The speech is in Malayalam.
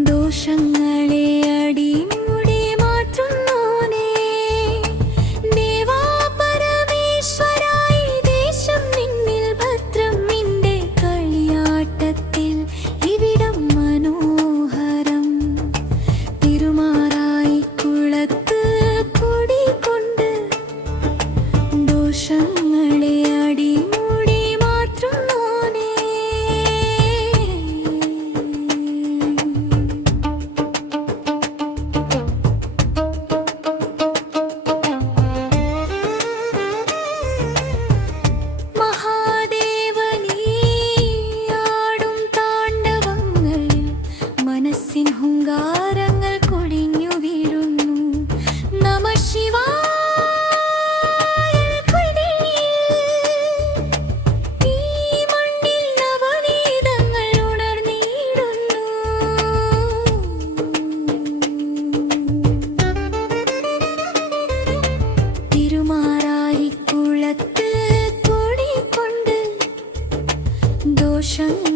ദോഷങ്ങളെ Ocean.